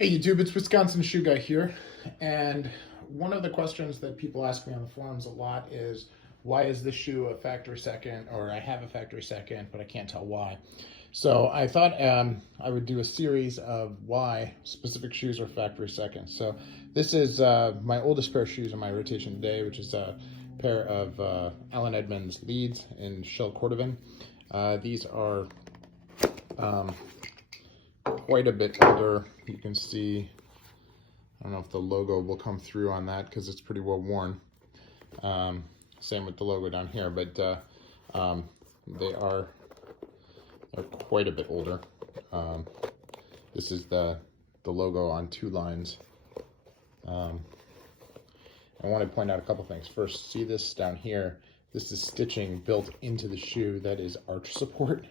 Hey YouTube, it's Wisconsin Shoe Guy here, and one of the questions that people ask me on the forums a lot is, why is this shoe a factory second, or I have a factory second, but I can't tell why. So I thought I would do a series of why specific shoes are factory second. So this is my oldest pair of shoes in my rotation today, which is a pair of Edmonds Leeds in shell cordovan. These are quite a bit older. You can see, I don't know if the logo will come through on that because it's pretty well worn. Same with the logo down here, but they're quite a bit older. This is the logo on two lines. I want to point out a couple things. First, see this down here? This is stitching built into the shoe that is arch support.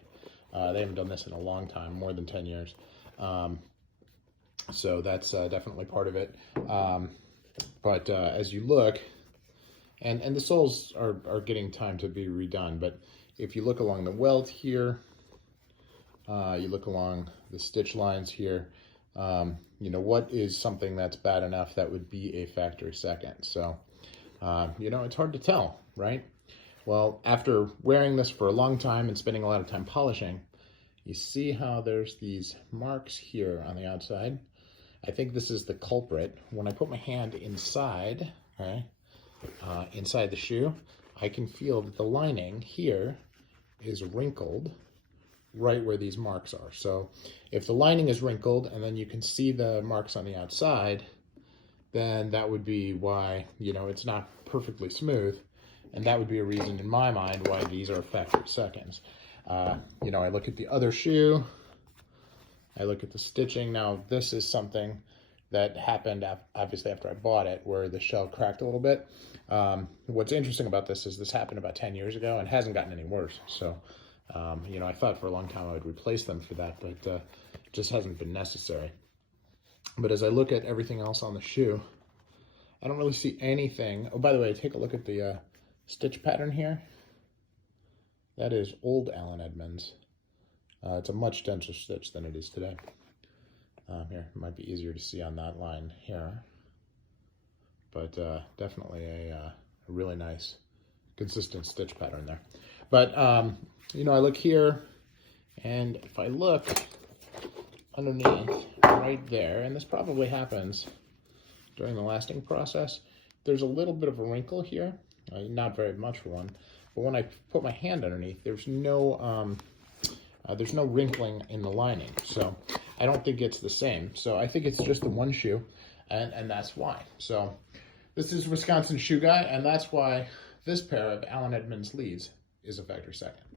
They haven't done this in a long time, more than 10 years. So that's definitely part of it. But as you look, and the soles are getting time to be redone, but if you look along the welt here, you look along the stitch lines here, you know, what is something that's bad enough that would be a factory second? So, you know, it's hard to tell, right? Well, after wearing this for a long time and spending a lot of time polishing, you see how there's these marks here on the outside. I think this is the culprit. When I put my hand inside, right, inside the shoe, I can feel that the lining here is wrinkled right where these marks are. So if the lining is wrinkled and then you can see the marks on the outside, then that would be why, you know, it's not perfectly smooth. And that would be a reason in my mind why these are factory seconds. You know, I look at the other shoe, I look at the stitching. Now, this is something that happened obviously after I bought it, where the shell cracked a little bit. What's interesting about this is this happened about 10 years ago and hasn't gotten any worse. So, you know, I thought for a long time I would replace them for that, but it just hasn't been necessary. But as I look at everything else on the shoe, I don't really see anything. Oh, by the way, take a look at the stitch pattern here. That is old Edmonds. It's a much denser stitch than it is today. Here, it might be easier to see on that line here. But definitely a really nice, consistent stitch pattern there. But, you know, I look here, and if I look underneath right there, and this probably happens during the lasting process, there's a little bit of a wrinkle here. Not very much for one. But when I put my hand underneath, there's no wrinkling in the lining. So I don't think it's the same. So I think it's just the one shoe, and that's why. So this is Wisconsin Shoe Guy, and that's why this pair of Edmonds Leeds is a factory second.